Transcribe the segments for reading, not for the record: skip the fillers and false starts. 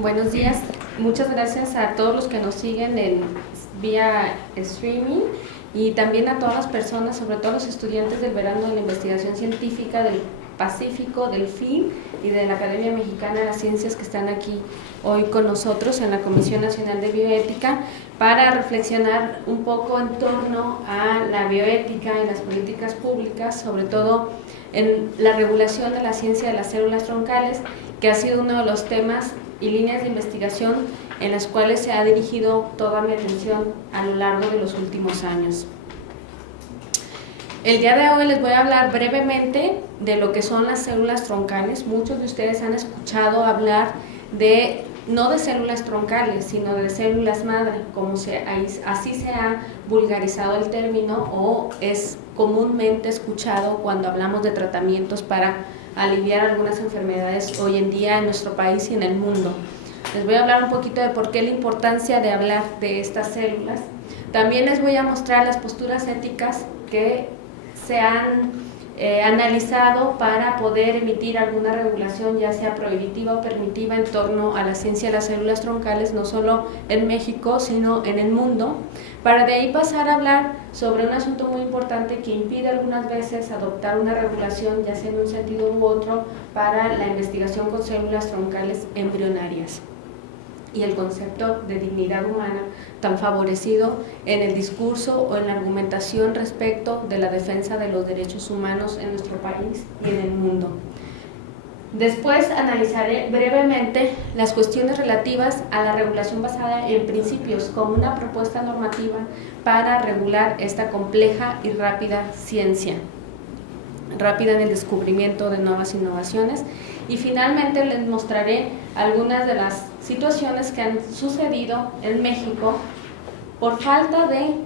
Buenos días, muchas gracias a todos los que nos siguen vía streaming y también a todas las personas, sobre todo los estudiantes del verano de la investigación científica del Pacífico, del FIN y de la Academia Mexicana de las Ciencias que están aquí hoy con nosotros en la Comisión Nacional de Bioética para reflexionar un poco en torno a la bioética y las políticas públicas, sobre todo en la regulación de la ciencia de las células troncales, que ha sido uno de los temas y líneas de investigación en las cuales se ha dirigido toda mi atención a lo largo de los últimos años. El día de hoy les voy a hablar brevemente de lo que son las células troncales. Muchos de ustedes han escuchado hablar no de células troncales, sino de células madre, así se ha vulgarizado el término o es comúnmente escuchado cuando hablamos de tratamientos para aliviar algunas enfermedades hoy en día en nuestro país y en el mundo. Les voy a hablar un poquito de por qué la importancia de hablar de estas células. También les voy a mostrar las posturas éticas que se han analizado para poder emitir alguna regulación, ya sea prohibitiva o permitiva, en torno a la ciencia de las células troncales, no solo en México, sino en el mundo, para de ahí pasar a hablar sobre un asunto muy importante que impide algunas veces adoptar una regulación, ya sea en un sentido u otro, para la investigación con células troncales embrionarias y el concepto de dignidad humana tan favorecido en el discurso o en la argumentación respecto de la defensa de los derechos humanos en nuestro país y en el mundo. Después analizaré brevemente las cuestiones relativas a la regulación basada en principios como una propuesta normativa para regular esta compleja y rápida ciencia, rápida en el descubrimiento de nuevas innovaciones, y finalmente les mostraré algunas de las situaciones que han sucedido en México por falta de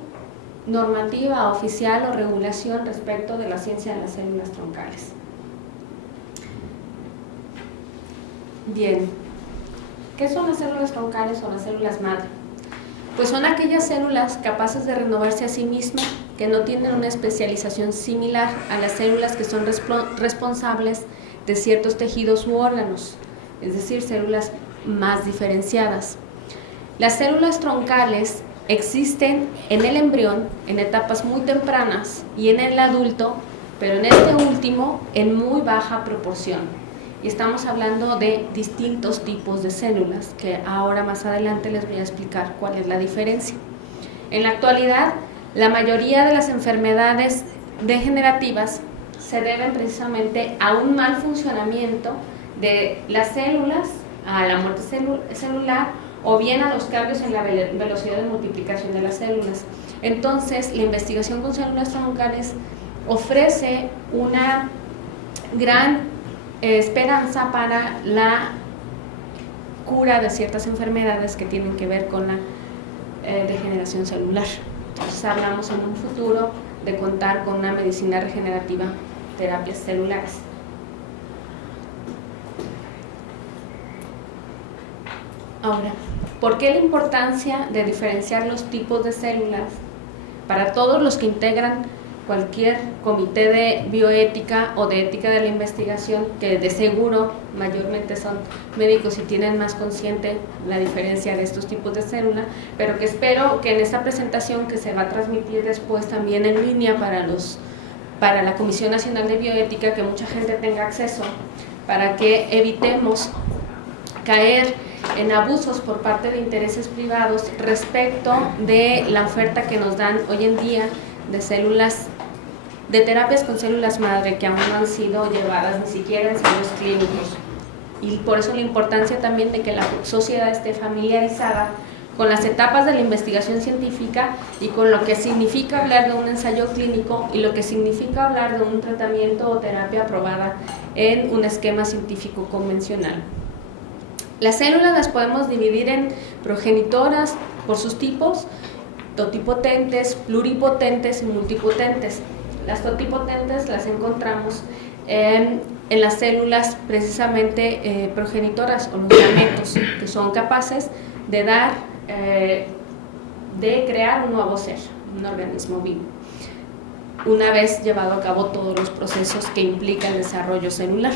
normativa oficial o regulación respecto de la ciencia de las células troncales. Bien, ¿qué son las células troncales o las células madre? Pues son aquellas células capaces de renovarse a sí mismas, que no tienen una especialización similar a las células que son responsables de ciertos tejidos u órganos, es decir, células más diferenciadas. Las células troncales existen en el embrión en etapas muy tempranas y en el adulto, pero en este último en muy baja proporción. Y estamos hablando de distintos tipos de células, que ahora más adelante les voy a explicar cuál es la diferencia. En la actualidad, la mayoría de las enfermedades degenerativas se deben precisamente a un mal funcionamiento de las células, a la muerte celular, o bien a los cambios en la velocidad de multiplicación de las células. Entonces, la investigación con células troncales ofrece una gran esperanza para la cura de ciertas enfermedades que tienen que ver con la degeneración celular. Entonces hablamos en un futuro de contar con una medicina regenerativa, terapias celulares. Ahora, ¿por qué la importancia de diferenciar los tipos de células? Para todos los que integran cualquier comité de bioética o de ética de la investigación, que de seguro mayormente son médicos y tienen más consciente la diferencia de estos tipos de célula, pero que espero que en esta presentación, que se va a transmitir después también en línea para la Comisión Nacional de Bioética, que mucha gente tenga acceso, para que evitemos caer en abusos por parte de intereses privados respecto de la oferta que nos dan hoy en día de terapias con células madre que aún no han sido llevadas ni siquiera en ensayos clínicos. Y por eso la importancia también de que la sociedad esté familiarizada con las etapas de la investigación científica y con lo que significa hablar de un ensayo clínico y lo que significa hablar de un tratamiento o terapia aprobada en un esquema científico convencional. Las células las podemos dividir en progenitoras por sus tipos, totipotentes, pluripotentes y multipotentes. Las totipotentes las encontramos en las células precisamente progenitoras o los gametos, que son capaces de crear un nuevo ser, un organismo vivo, una vez llevado a cabo todos los procesos que implica el desarrollo celular.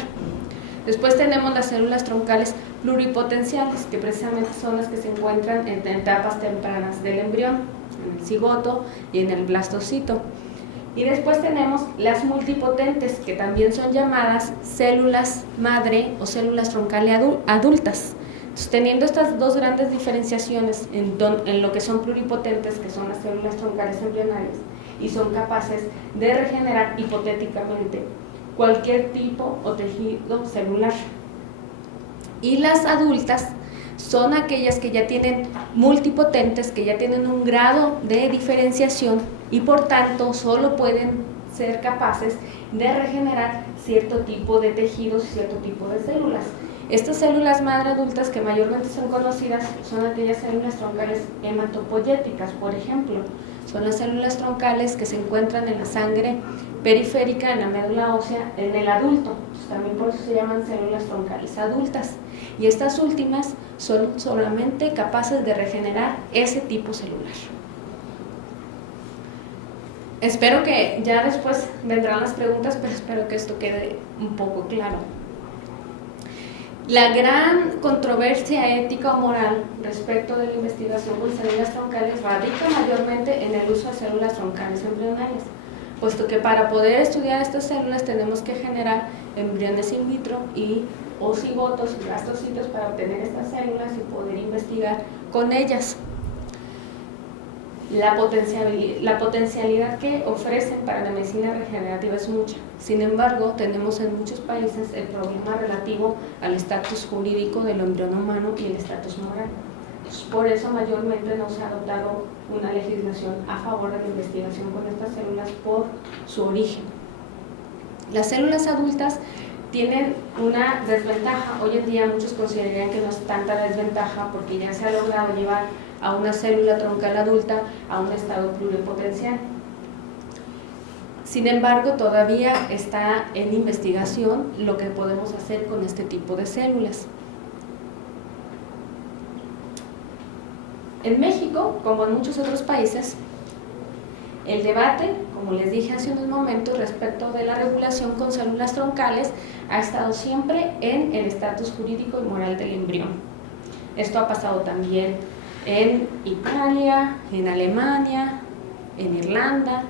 Después tenemos las células troncales pluripotenciales, que precisamente son las que se encuentran en etapas tempranas del embrión, en el cigoto y en el blastocito. Y después tenemos las multipotentes, que también son llamadas células madre o células troncales adultas. Entonces, teniendo estas dos grandes diferenciaciones en lo que son pluripotentes, que son las células troncales embrionarias, y son capaces de regenerar hipotéticamente cualquier tipo o tejido celular. Y las adultas son aquellas que ya tienen multipotentes, que ya tienen un grado de diferenciación y por tanto solo pueden ser capaces de regenerar cierto tipo de tejidos y cierto tipo de células. Estas células madre adultas que mayormente son conocidas son aquellas células troncales hematopoyéticas, por ejemplo. Son las células troncales que se encuentran en la sangre periférica, en la médula ósea, en el adulto. Pues también por eso se llaman células troncales adultas. Y estas últimas son solamente capaces de regenerar ese tipo celular. Espero que ya después vendrán las preguntas, pero espero que esto quede un poco claro. La gran controversia ética o moral respecto de la investigación con células troncales radica mayormente en el uso de células troncales embrionarias, puesto que para poder estudiar estas células tenemos que generar embriones in vitro o cigotos y blastocitos para obtener estas células y poder investigar con ellas. La potencialidad que ofrecen para la medicina regenerativa es mucha. Sin embargo, tenemos en muchos países el problema relativo al estatus jurídico del embrión humano y el estatus moral. Por eso mayormente no se ha adoptado una legislación a favor de la investigación con estas células por su origen. Las células adultas tienen una desventaja. Hoy en día muchos considerarían que no es tanta desventaja porque ya se ha logrado llevar a una célula troncal adulta a un estado pluripotencial. Sin embargo, todavía está en investigación lo que podemos hacer con este tipo de células. En México, como en muchos otros países, el debate, como les dije hace unos momentos, respecto de la regulación con células troncales ha estado siempre en el estatus jurídico y moral del embrión. Esto ha pasado también en Italia, en Alemania, en Irlanda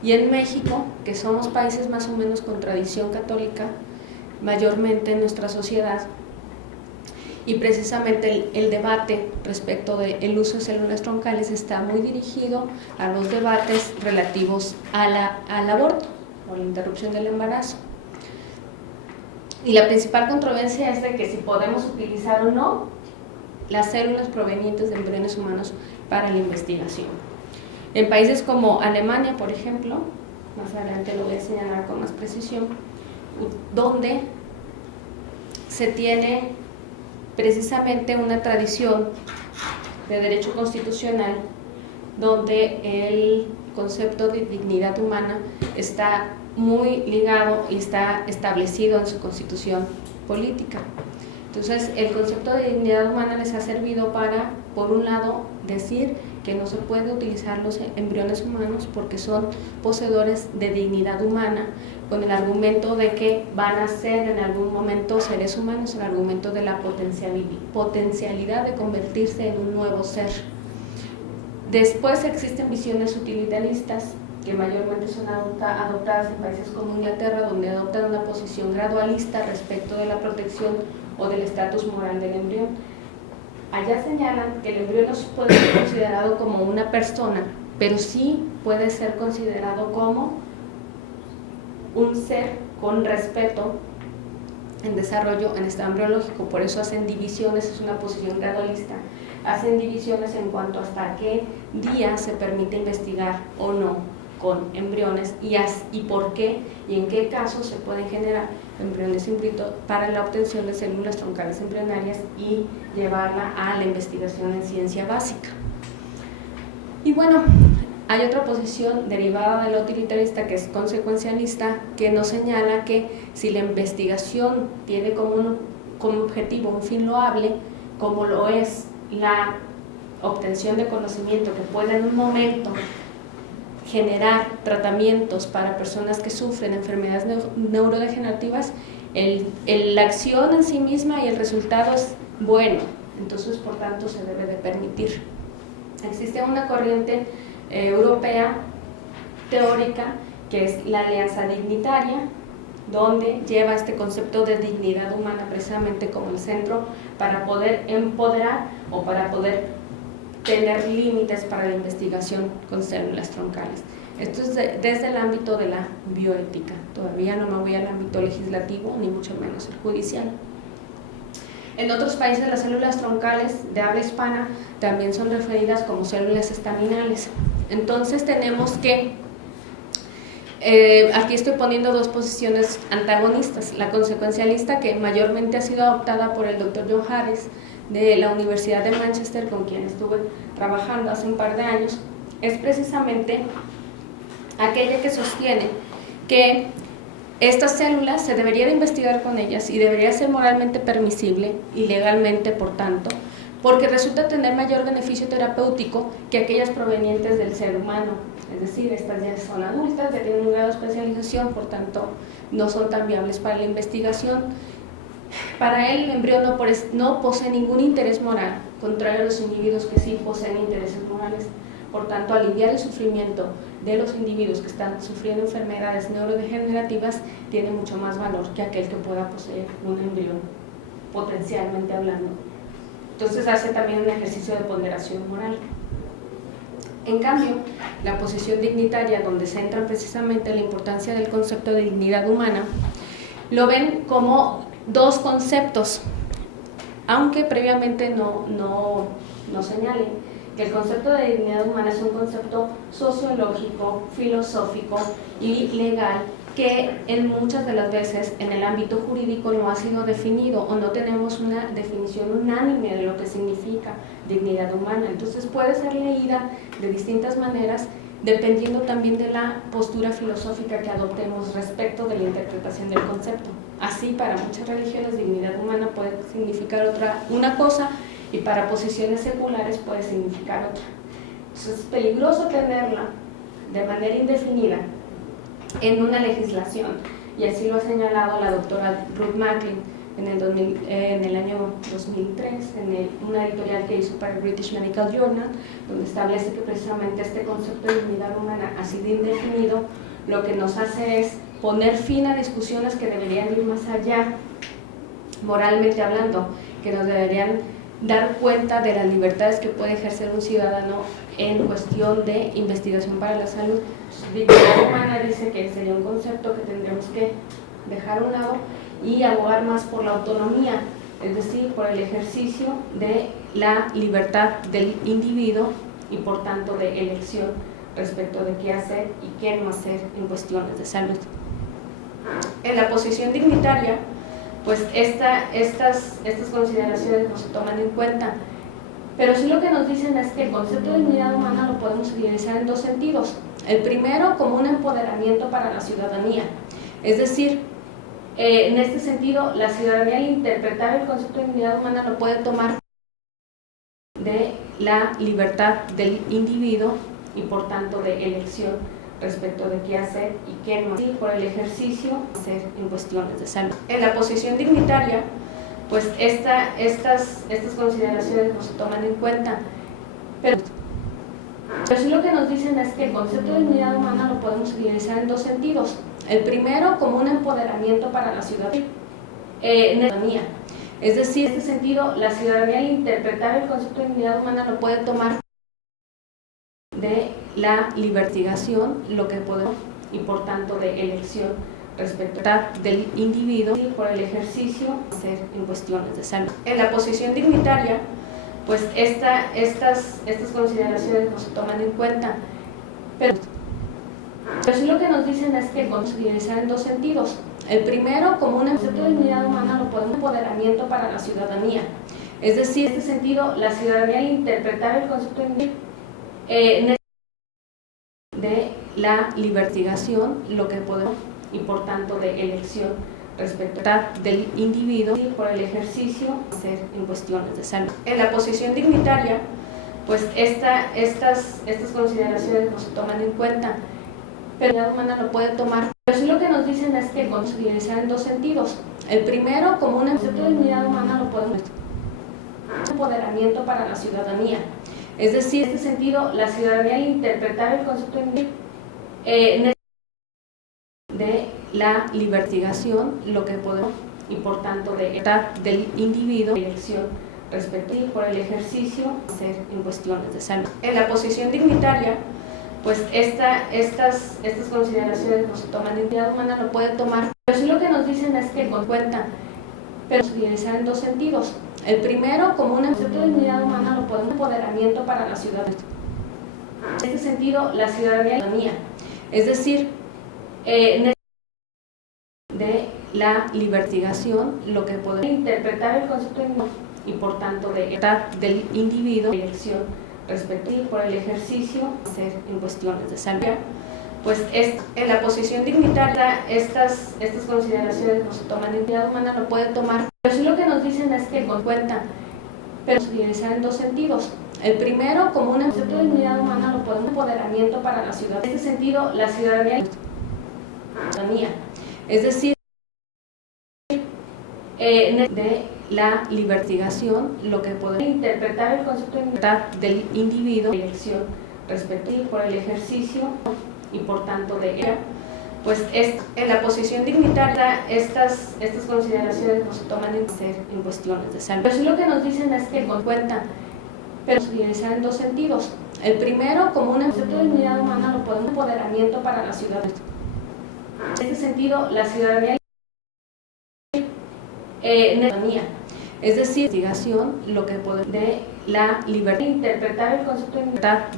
y en México, que somos países más o menos con tradición católica, mayormente en nuestra sociedad. Y precisamente el debate respecto del uso de células troncales está muy dirigido a los debates relativos al aborto o la interrupción del embarazo. Y la principal controversia es de que si podemos utilizar o no las células provenientes de embriones humanos para la investigación. En países como Alemania, por ejemplo, más adelante lo voy a señalar con más precisión, donde se tiene precisamente una tradición de derecho constitucional donde el concepto de dignidad humana está muy ligado y está establecido en su constitución política. Entonces, el concepto de dignidad humana les ha servido para, por un lado, decir que no se puede utilizar los embriones humanos porque son poseedores de dignidad humana, con el argumento de que van a ser en algún momento seres humanos, el argumento de la potencialidad de convertirse en un nuevo ser. Después existen visiones utilitaristas que mayormente son adoptadas en países como Inglaterra, donde adoptan una posición gradualista respecto de la protección o del estatus moral del embrión. Allá señalan que el embrión no puede ser considerado como una persona, pero sí puede ser considerado como un ser con respeto en desarrollo en estado embriológico. Por eso hacen divisiones, es una posición gradualista, hacen divisiones en cuanto hasta qué día se permite investigar o no con embriones y por qué y en qué casos se pueden generar embriones in vitro para la obtención de células troncales embrionarias y llevarla a la investigación en ciencia básica. Y bueno, hay otra posición derivada de la utilitarista que es consecuencialista, que nos señala que si la investigación tiene como objetivo un fin loable, como lo es la obtención de conocimiento que puede en un momento generar tratamientos para personas que sufren enfermedades neurodegenerativas, la acción en sí misma y el resultado es bueno, entonces por tanto se debe de permitir. Existe una corriente europea teórica que es la Alianza Dignitaria, donde lleva este concepto de dignidad humana precisamente como el centro para poder empoderar o para poder tener límites para la investigación con células troncales. Esto es desde el ámbito de la bioética, todavía no me voy al ámbito legislativo ni mucho menos el judicial. En otros países las células troncales de habla hispana también son referidas como células estaminales. Entonces tenemos que, aquí estoy poniendo dos posiciones antagonistas, la consecuencialista que mayormente ha sido adoptada por el Dr. John Harris de la Universidad de Manchester, con quien estuve trabajando hace un par de años, es precisamente aquella que sostiene que estas células se debería de investigar con ellas y debería ser moralmente permisible y legalmente, por tanto, porque resulta tener mayor beneficio terapéutico que aquellas provenientes del ser humano. Es decir, estas ya son adultas, ya tienen un grado de especialización, por tanto, no son tan viables para la investigación. Para él, el embrión no posee ningún interés moral, contrario a los individuos que sí poseen intereses morales. Por tanto, aliviar el sufrimiento de los individuos que están sufriendo enfermedades neurodegenerativas tiene mucho más valor que aquel que pueda poseer un embrión, potencialmente hablando. Entonces hace también un ejercicio de ponderación moral. En cambio, la posición dignitaria, donde centran precisamente la importancia del concepto de dignidad humana, lo ven como dos conceptos, aunque previamente no señalen que el concepto de dignidad humana es un concepto sociológico, filosófico y legal que en muchas de las veces en el ámbito jurídico no ha sido definido o no tenemos una definición unánime de lo que significa dignidad humana. Entonces puede ser leída de distintas maneras dependiendo también de la postura filosófica que adoptemos respecto de la interpretación del concepto. Así, para muchas religiones dignidad humana puede significar una cosa y para posiciones seculares puede significar otra. Entonces es peligroso tenerla de manera indefinida en una legislación, y así lo ha señalado la doctora Ruth Macklin en el año 2003, en una editorial que hizo para el British Medical Journal, donde establece que precisamente este concepto de dignidad humana así de indefinido lo que nos hace es poner fin a discusiones que deberían ir más allá, moralmente hablando, que nos deberían dar cuenta de las libertades que puede ejercer un ciudadano en cuestión de investigación para la salud. Dignidad humana dice que sería un concepto que tendríamos que dejar a un lado y abogar más por la autonomía, es decir, por el ejercicio de la libertad del individuo y por tanto de elección respecto de qué hacer y qué no hacer en cuestiones de salud. En la posición dignitaria, pues estas consideraciones no se toman en cuenta, pero sí lo que nos dicen es que el concepto de dignidad humana lo podemos utilizar en dos sentidos. El primero, como un empoderamiento para la ciudadanía, es decir, en este sentido, la ciudadanía al interpretar el concepto de dignidad humana lo puede tomar de la libertad del individuo y por tanto de elección respecto de qué hacer y qué no hacer por el ejercicio hacer en cuestiones de salud. En la posición dignitaria, pues estas consideraciones no se toman en cuenta, pero sí lo que nos dicen es que el concepto de dignidad humana lo podemos utilizar en dos sentidos. El primero, como un empoderamiento para la ciudadanía, es decir, en este sentido, la ciudadanía al interpretar el concepto de dignidad humana lo puede tomar de la investigación, lo que podemos, y por tanto de elección respecto del individuo y por el ejercicio hacer en cuestiones de salud. En la posición dignitaria, pues estas consideraciones no se toman en cuenta, pero sí lo que nos dicen es que podemos utilizar en dos sentidos. El primero, como un concepto de dignidad humana lo podemos empoderamiento para la ciudadanía, es decir, en este sentido, la ciudadanía al interpretar el concepto de la investigación, lo que podemos, y por tanto de elección respecto del individuo y por el ejercicio hacer en cuestiones de salud. En la posición dignitaria, pues estas consideraciones no se toman en cuenta, pero la humana lo puede tomar. Pero sí lo que nos dicen es que podemos utilizar en dos sentidos. El primero, como un concepto de dignidad humana, lo podemos empoderamiento para la ciudadanía. Es decir, en este sentido, la ciudadanía, al interpretar el concepto de la libertigación, lo que podemos, y por tanto del individuo, elección respecto y por el ejercicio ser en cuestiones de salud. En la posición dignitaria, pues estas consideraciones no se toman en dignidad humana, lo puede tomar, pero sí lo que nos dicen es que con cuenta, pero se utiliza en dos sentidos. El primero, como un concepto de dignidad humana, lo podemos empoderamiento para la ciudadanía. En este sentido, la ciudadanía, es decir, de la libertigación, lo que podemos interpretar el concepto de y por tanto del individuo, elección respecto y por el ejercicio ser en cuestiones de salud. Pues en la posición dignitaria estas consideraciones no se toman en dignidad humana, lo puede tomar, pero sí lo que nos dicen es que con cuenta, pero se utiliza en dos sentidos. El primero, como un concepto de dignidad humana, lo podemos empoderamiento para la ciudadanía. En este sentido, la ciudadanía, es decir, de la libertigación, lo que podemos interpretar el concepto del individuo, elección respecto y por el ejercicio y por tanto de ella, pues en la posición dignitaria estas consideraciones no se toman en cuestiones de salud. Pero sí lo que nos dicen es que con cuenta, pero se utiliza en dos sentidos. El primero, como un concepto de dignidad humana, lo podemos empoderamiento para la ciudadanía. En este sentido, la ciudadanía, es decir, investigación, lo que podemos de la libertad, interpretar el concepto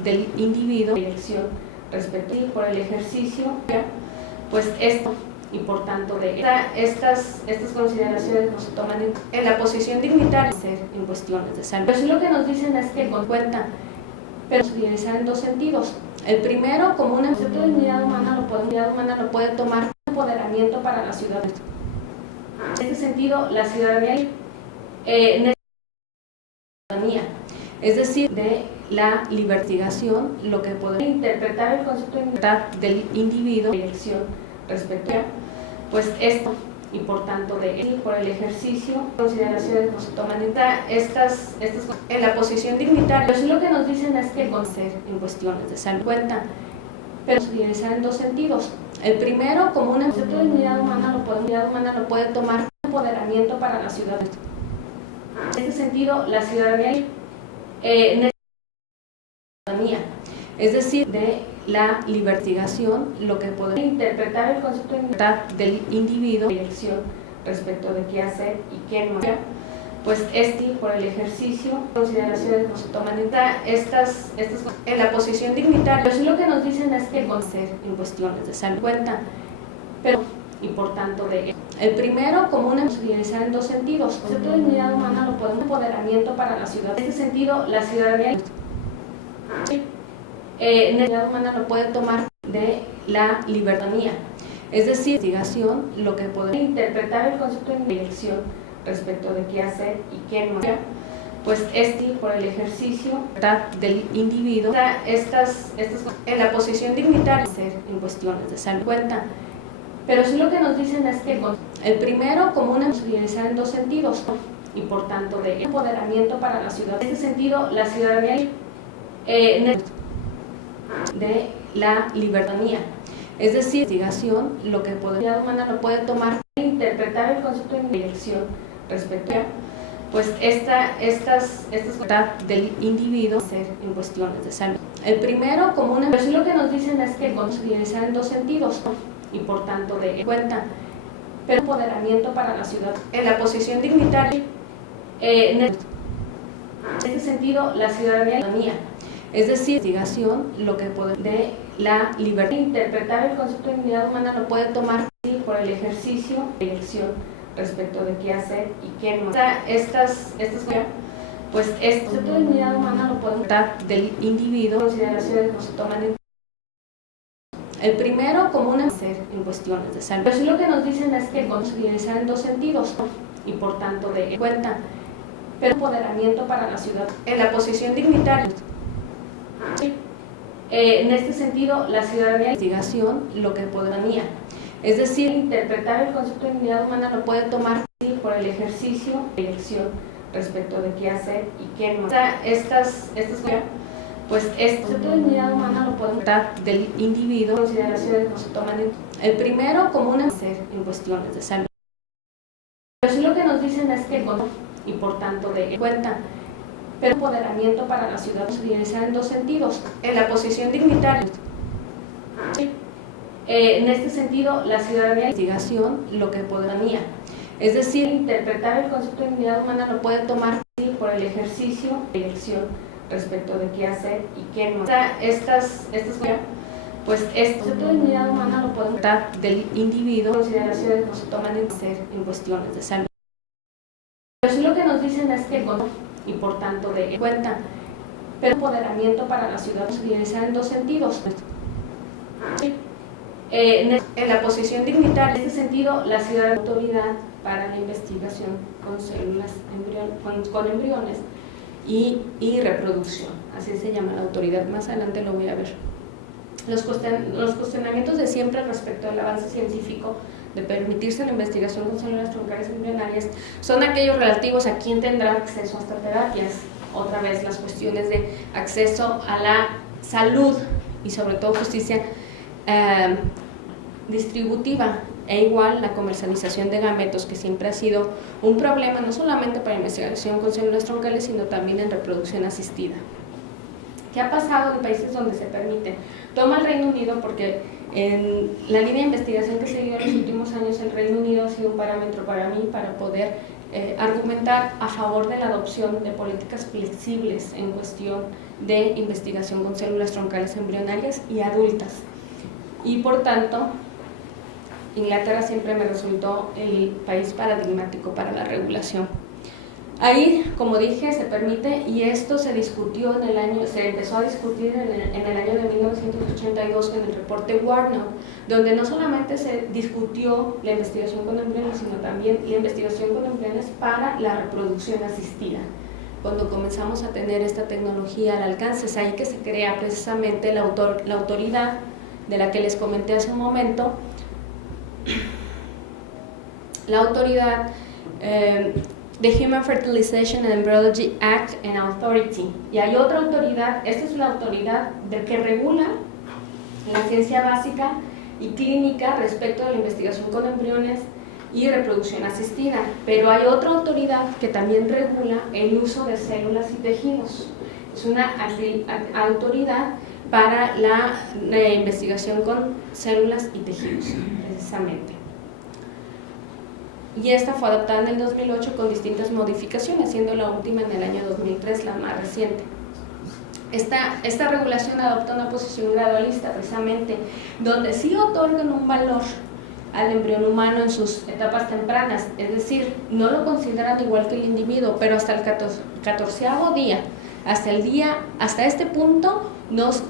del individuo, elección respecto y por el ejercicio, pues y por tanto de estas consideraciones no se toman en la posición dignitaria en cuestiones de salud. Pero sí lo que nos dicen es que con cuenta, pero se utiliza en dos sentidos. El primero, como un concepto de dignidad humana, lo puede tomar empoderamiento para la ciudadanía. En este sentido, la ciudadanía, es decir, de la libertigación, lo que podemos interpretar el concepto del individuo, elección respecto a, pues y por tanto por el ejercicio, consideraciones no se toman en la posición dignitaria. Pero sí lo que nos dicen es que con ser en cuestiones de salud cuenta, pero se utiliza en dos sentidos. El primero, como un concepto de dignidad humana, lo puede tomar empoderamiento para la ciudadanía. En este sentido, la ciudadanía, es decir, de la libertigación, lo que podemos interpretar el concepto del individuo, elección respecto de qué hacer y qué no, pues por el ejercicio, consideraciones no se toman en la posición dignitaria. Pero sí lo que nos dicen es que con ser en cuestiones de salud cuenta, pero y por tanto de el primero, como una utiliza en dos sentidos. El concepto de dignidad humana lo podemos empoderamiento para la ciudadanía. En este sentido, la ciudadanía, dignidad humana lo puede tomar de la libertad, es decir, investigación, lo que podemos interpretar el concepto de elección respecto de qué hacer y qué no, pues por el ejercicio del individuo, en la posición dignitaria ser en cuestiones de salud cuenta. Pero sí lo que nos dicen es que el primero, como una utiliza en dos sentidos y por tanto de empoderamiento para la ciudadanía. En este sentido, la ciudadanía, de la libertad, es decir, investigación, lo que la dignidad humana lo puede tomar, interpretar el concepto de elección respecto a, pues del individuo ser en cuestiones de salud. El primero, como una, pero sí lo que nos dicen es que se utiliza en dos sentidos y por tanto de cuenta, pero empoderamiento para la ciudad. En la posición dignitaria, en este sentido, la ciudadanía, es decir, investigación, lo que podemos de la libertad, interpretar el concepto de dignidad humana lo puede tomar por el ejercicio, elección respecto de qué hacer y qué no. Pues el concepto de dignidad humana lo podemos del individuo, consideraciones no se toman en el primero, como una ser en cuestiones de salud. Pero sí lo que nos dicen es que se utiliza en dos sentidos y por tanto de cuenta, pero empoderamiento para la ciudad. En la posición dignitaria, en este sentido, la ciudadanía, investigación, lo que podemos, Es decir, interpretar el concepto de dignidad humana lo puede tomar por el ejercicio de elección respecto de qué hacer y qué no. Pues este concepto de dignidad humana lo podemos dar del individuo, consideraciones que se toman el primero como una en cuestiones de salud. Pero sí lo que nos dicen es que y por tanto de cuenta, pero empoderamiento para la ciudad se realiza en dos sentidos. En la posición dignitaria, en este sentido, la ciudadanía investigación lo que podría, es decir, interpretar el concepto de dignidad humana lo puede tomar por el ejercicio de elección respecto de qué hacer y qué no. Pues este concepto de dignidad humana lo podemos dar del individuo, consideraciones que se toman en cuestiones de salud. Pero sí lo que nos dicen es que y por tanto de cuenta, pero empoderamiento para la ciudad se realiza en dos sentidos. En la posición dignitaria, en este sentido, la ciudad es autoridad para la investigación con células con embriones y reproducción, así se llama la autoridad, más adelante lo voy a ver. Los cuestionamientos de siempre respecto al avance científico de permitirse la investigación con células troncales embrionarias son aquellos relativos a quién tendrá acceso a estas terapias, otra vez las cuestiones de acceso a la salud y sobre todo justicia distributiva, e igual la comercialización de gametos, que siempre ha sido un problema no solamente para investigación con células troncales, sino también en reproducción asistida. ¿Qué ha pasado en países donde se permite? Toma el Reino Unido, porque en la línea de investigación que se dio en los últimos años, el Reino Unido ha sido un parámetro para mí para poder argumentar a favor de la adopción de políticas flexibles en cuestión de investigación con células troncales embrionarias y adultas. Y por tanto, Inglaterra siempre me resultó el país paradigmático para la regulación. Ahí, como dije, se permite, y esto se discutió se empezó a discutir en el año de 1982 en el reporte Warnow, donde no solamente se discutió la investigación con embriones, sino también la investigación con embriones para la reproducción asistida. Cuando comenzamos a tener esta tecnología al alcance, es ahí que se crea precisamente la autoridad de la que les comenté hace un momento, la autoridad The Human Fertilization and Embryology Act and Authority. Y hay otra autoridad, esta es la autoridad que regula la ciencia básica y clínica respecto de la investigación con embriones y reproducción asistida, pero hay otra autoridad que también regula el uso de células y tejidos. Es una autoridad para la investigación con células y tejidos, precisamente. Y esta fue adoptada en el 2008 con distintas modificaciones, siendo la última en el año 2003 la más reciente. Esta regulación adopta una posición gradualista, precisamente, donde sí otorgan un valor al embrión humano en sus etapas tempranas, es decir, no lo consideran igual que el individuo, pero hasta el 14º día, hasta este punto,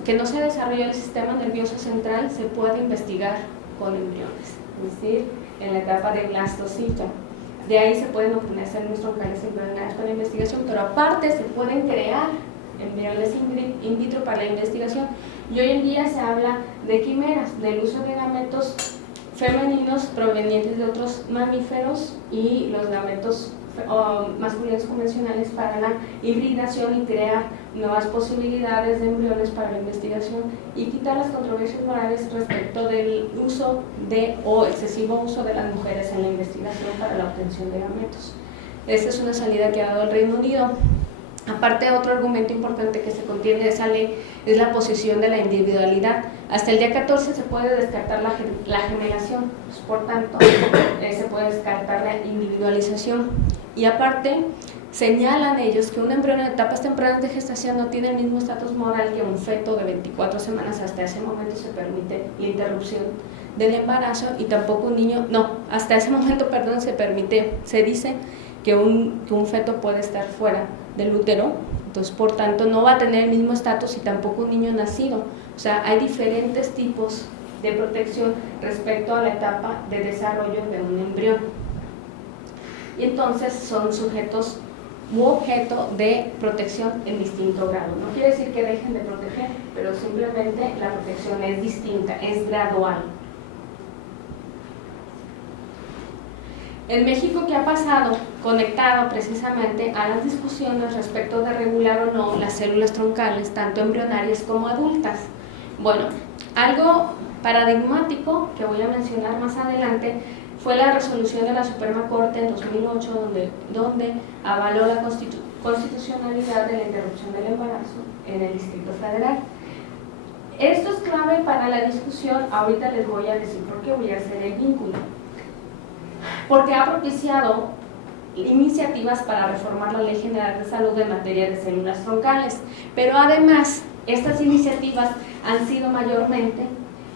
que no se desarrolló el sistema nervioso central, se puede investigar con embriones, es decir, en la etapa de blastocito. De ahí se pueden obtener células troncales embrionarias para la investigación, pero aparte se pueden crear embriones in vitro para la investigación. Y hoy en día se habla de quimeras, del uso de gametos femeninos provenientes de otros mamíferos y los gametos masculinos convencionales para la hibridación y crear nuevas posibilidades de embriones para la investigación y quitar las controversias morales respecto del uso o excesivo uso de las mujeres en la investigación para la obtención de gametos. Esta es una salida que ha dado el Reino Unido. Aparte, otro argumento importante que se contiene de esa ley es la posición de la individualidad. Hasta el día 14 se puede descartar la gemelación, pues, por tanto, se puede descartar la individualización. Y aparte, señalan ellos que un embrión en etapas tempranas de gestación no tiene el mismo estatus moral que un feto de 24 semanas. Hasta ese momento se permite la interrupción del embarazo y tampoco un niño, hasta ese momento, se dice que un feto puede estar fuera del útero, entonces por tanto no va a tener el mismo estatus y tampoco un niño nacido. O sea, hay diferentes tipos de protección respecto a la etapa de desarrollo de un embrión. Y entonces son sujetos u objeto de protección en distinto grado. No quiere decir que dejen de proteger, pero simplemente la protección es distinta, es gradual. En México, ¿qué ha pasado? Conectado precisamente a las discusiones respecto de regular o no las células troncales, tanto embrionarias como adultas. Bueno, algo paradigmático que voy a mencionar más adelante fue la resolución de la Suprema Corte en 2008, donde avaló la constitucionalidad de la interrupción del embarazo en el Distrito Federal. Esto es clave para la discusión. Ahorita les voy a decir por qué, voy a hacer el vínculo. Porque ha propiciado iniciativas para reformar la Ley General de Salud en materia de células troncales, pero además estas iniciativas han sido mayormente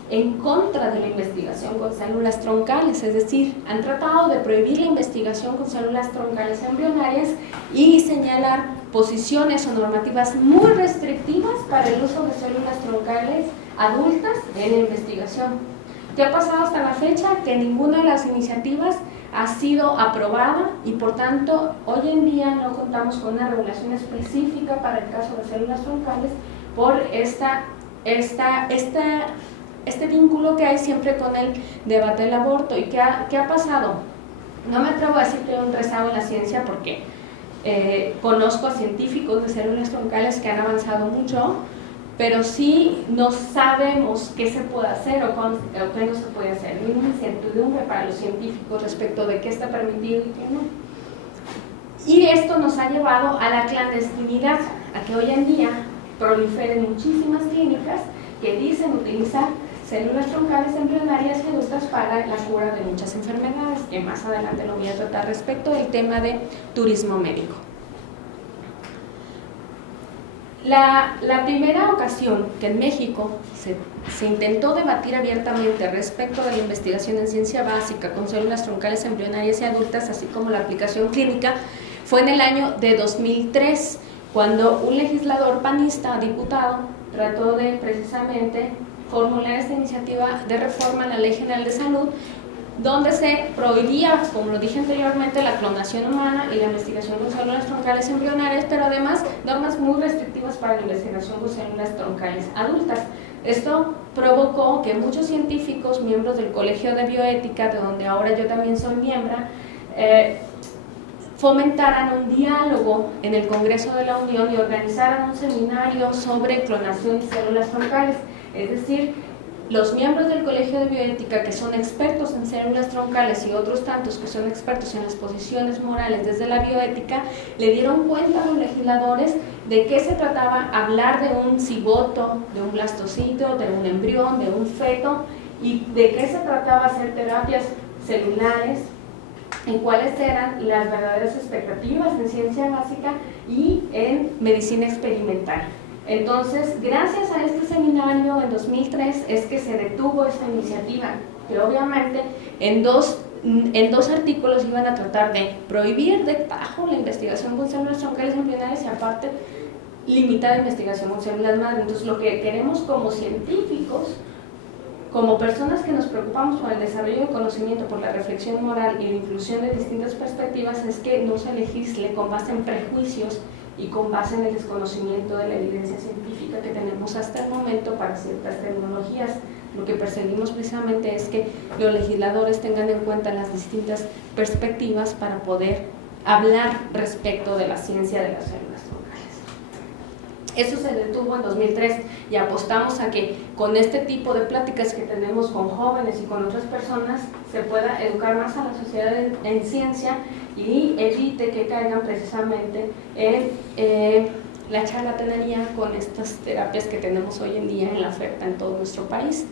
en contra de la investigación con células troncales, es decir, han tratado de prohibir la investigación con células troncales embrionarias y señalar posiciones o normativas muy restrictivas para el uso de células troncales adultas en la investigación. ¿Qué ha pasado hasta la fecha? Que ninguna de las iniciativas ha sido aprobada y por tanto hoy en día no contamos con una regulación específica para el caso de células troncales por este vínculo que hay siempre con el debate del aborto. ¿Y qué ha pasado? No me atrevo a decir que hay un rezago en la ciencia porque conozco a científicos de células troncales que han avanzado mucho, pero sí no sabemos qué se puede hacer o qué no se puede hacer. Hay una incertidumbre para los científicos respecto de qué está permitido y qué no. Y esto nos ha llevado a la clandestinidad, a que hoy en día proliferen muchísimas clínicas que dicen utilizar células troncales embrionarias y adultas para la cura de muchas enfermedades, que más adelante lo voy a tratar respecto del tema de turismo médico. La primera ocasión que en México se intentó debatir abiertamente respecto de la investigación en ciencia básica con células troncales embrionarias y adultas, así como la aplicación clínica, fue en el año de 2003, cuando un legislador panista, diputado, trató de precisamente formular esta iniciativa de reforma a la Ley General de Salud, donde se prohibía, como lo dije anteriormente, la clonación humana y la investigación con células troncales embrionarias, pero además normas muy restrictivas para la investigación con células troncales adultas. Esto provocó que muchos científicos, miembros del Colegio de Bioética, de donde ahora yo también soy miembro, fomentaran un diálogo en el Congreso de la Unión y organizaran un seminario sobre clonación y células troncales. Es decir, los miembros del Colegio de Bioética, que son expertos en células troncales, y otros tantos que son expertos en las posiciones morales desde la bioética, le dieron cuenta a los legisladores de qué se trataba hablar de un cigoto, de un blastocito, de un embrión, de un feto, y de qué se trataba hacer terapias celulares, en cuáles eran las verdaderas expectativas en ciencia básica y en medicina experimental. Entonces, gracias a este seminario en 2003 es que se detuvo esta iniciativa, que obviamente en dos artículos iban a tratar de prohibir de tajo la investigación con células troncales embrionarias y aparte limitar la investigación con células madre. Entonces, lo que queremos como científicos, como personas que nos preocupamos por el desarrollo del conocimiento, por la reflexión moral y la inclusión de distintas perspectivas, es que no se legisle con base en prejuicios y con base en el desconocimiento de la evidencia científica que tenemos hasta el momento para ciertas tecnologías. Lo que perseguimos precisamente es que los legisladores tengan en cuenta las distintas perspectivas para poder hablar respecto de la ciencia de las células troncales. Eso se detuvo en 2003 y apostamos a que con este tipo de pláticas que tenemos con jóvenes y con otras personas se pueda educar más a la sociedad en ciencia y evite que caigan precisamente en la charlatanería con estas terapias que tenemos hoy en día en la oferta en todo nuestro país.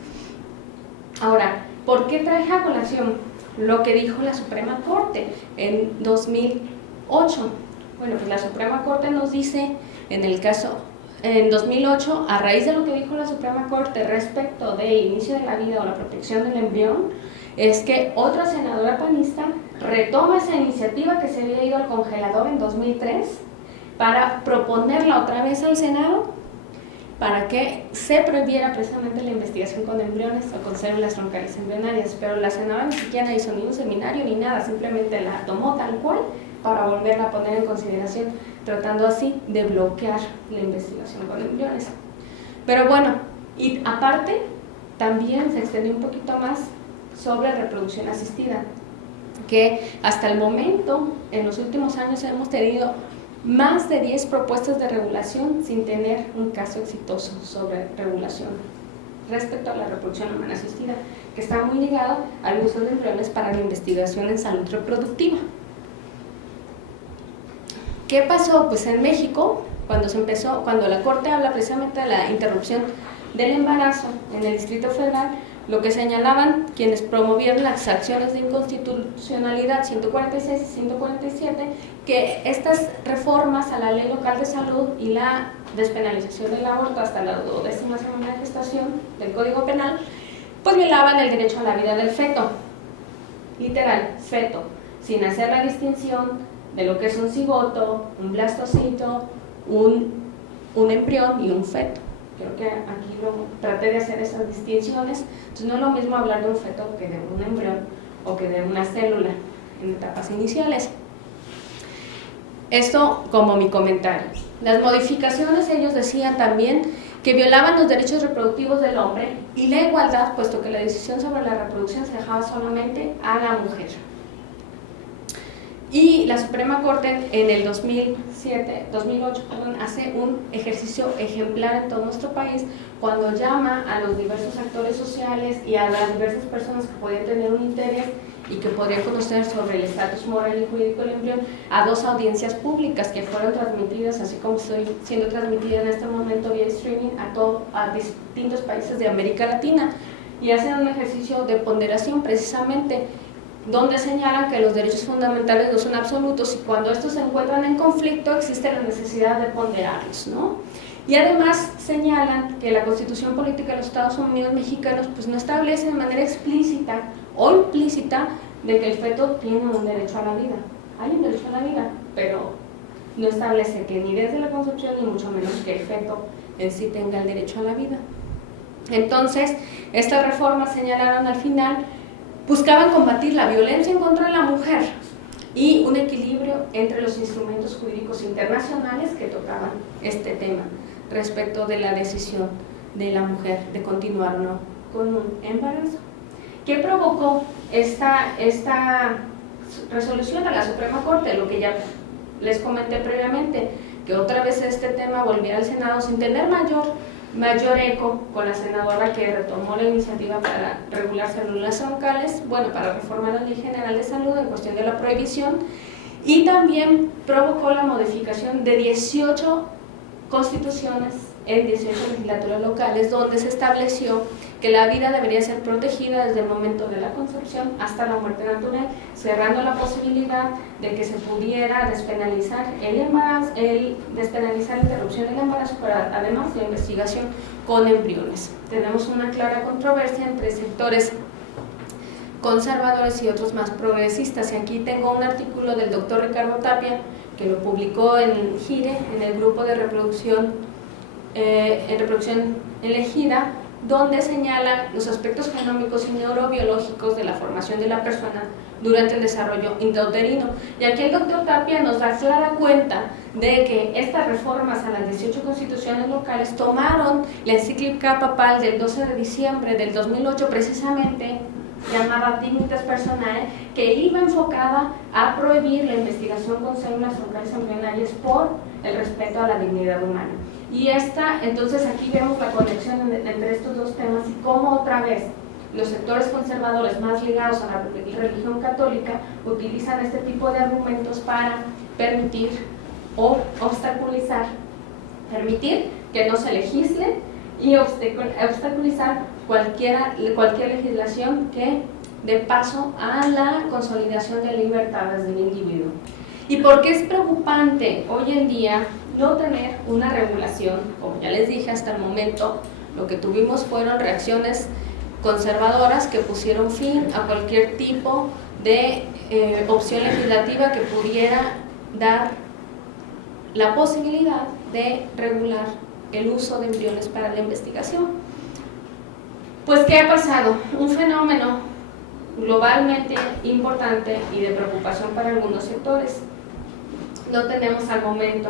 Ahora, ¿por qué traje a colación lo que dijo la Suprema Corte en 2008? Bueno, pues la Suprema Corte nos dice, en 2008, a raíz de lo que dijo la Suprema Corte respecto del inicio de la vida o la protección del embrión, es que otra senadora panista retoma esa iniciativa que se había ido al congelador en 2003 para proponerla otra vez al Senado para que se prohibiera precisamente la investigación con embriones o con células troncales embrionarias, pero la senadora ni siquiera hizo ni un seminario ni nada, simplemente la tomó tal cual para volverla a poner en consideración, tratando así de bloquear la investigación con embriones. Pero bueno, y aparte también se extendió un poquito más sobre reproducción asistida. que hasta el momento, en los últimos años, hemos tenido más de 10 propuestas de regulación sin tener un caso exitoso sobre regulación respecto a la reproducción humana asistida, que está muy ligado al uso de embriones para la investigación en salud reproductiva. ¿Qué pasó? Pues en México, cuando la Corte habla precisamente de la interrupción del embarazo en el Distrito Federal, lo que señalaban quienes promovieron las acciones de inconstitucionalidad 146 y 147, que estas reformas a la ley local de salud y la despenalización del aborto hasta la 12ª semana de gestación del Código Penal, pues violaban el derecho a la vida del feto, literal, feto, sin hacer la distinción de lo que es un cigoto, un blastocito, un embrión y un feto. Creo que aquí traté de hacer esas distinciones. Entonces no es lo mismo hablar de un feto que de un embrión o que de una célula en etapas iniciales. Esto como mi comentario. Las modificaciones, ellos decían también que violaban los derechos reproductivos del hombre y la igualdad, puesto que la decisión sobre la reproducción se dejaba solamente a la mujer. Y la Suprema Corte en el 2008 hace un ejercicio ejemplar en todo nuestro país cuando llama a los diversos actores sociales y a las diversas personas que podían tener un interés y que podrían conocer sobre el estatus moral y jurídico del embrión a 2 audiencias públicas que fueron transmitidas, así como estoy siendo transmitida en este momento vía streaming, a distintos países de América Latina, y hacen un ejercicio de ponderación precisamente donde señalan que los derechos fundamentales no son absolutos y cuando estos se encuentran en conflicto existe la necesidad de ponderarlos, ¿no? Y además señalan que la Constitución Política de los Estados Unidos Mexicanos pues no establece de manera explícita o implícita de que el feto tiene un derecho a la vida. Hay un derecho a la vida, pero no establece que ni desde la concepción ni mucho menos que el feto en sí tenga el derecho a la vida. Entonces, estas reformas señalaron al final buscaban combatir la violencia en contra de la mujer y un equilibrio entre los instrumentos jurídicos internacionales que tocaban este tema respecto de la decisión de la mujer de continuar o no con un embarazo. ¿Qué provocó esta resolución de la Suprema Corte? Lo que ya les comenté previamente, que otra vez este tema volviera al Senado sin tener mayor eco con la senadora que retomó la iniciativa para regular células troncales, bueno, para reformar la Ley General de Salud en cuestión de la prohibición, y también provocó la modificación de 18 constituciones en 18 legislaturas locales, donde se estableció que la vida debería ser protegida desde el momento de la concepción hasta la muerte natural, cerrando la posibilidad de que se pudiera despenalizar el embarazo, despenalizar la interrupción del embarazo, pero además de investigación con embriones. Tenemos una clara controversia entre sectores conservadores y otros más progresistas, y aquí tengo un artículo del doctor Ricardo Tapia, que lo publicó en GIRE, en el grupo de reproducción elegida, donde señala los aspectos genómicos y neurobiológicos de la formación de la persona durante el desarrollo intrauterino. Y aquí el doctor Tapia nos da clara cuenta de que estas reformas a las 18 constituciones locales tomaron la encíclica papal del 12 de diciembre del 2008, precisamente llamada Dignitas Personae, que iba enfocada a prohibir la investigación con células troncales embrionarias por el respeto a la dignidad humana. Y entonces aquí vemos la conexión entre estos dos temas y cómo otra vez los sectores conservadores más ligados a la religión católica utilizan este tipo de argumentos para permitir o permitir que no se legisle y obstaculizar cualquier legislación que dé paso a la consolidación de libertades del individuo. ¿Y por qué es preocupante hoy en día no tener una regulación? Como ya les dije, hasta el momento lo que tuvimos fueron reacciones conservadoras que pusieron fin a cualquier tipo de opción legislativa que pudiera dar la posibilidad de regular el uso de embriones para la investigación. Pues, ¿qué ha pasado? Un fenómeno globalmente importante y de preocupación para algunos sectores. No tenemos al momento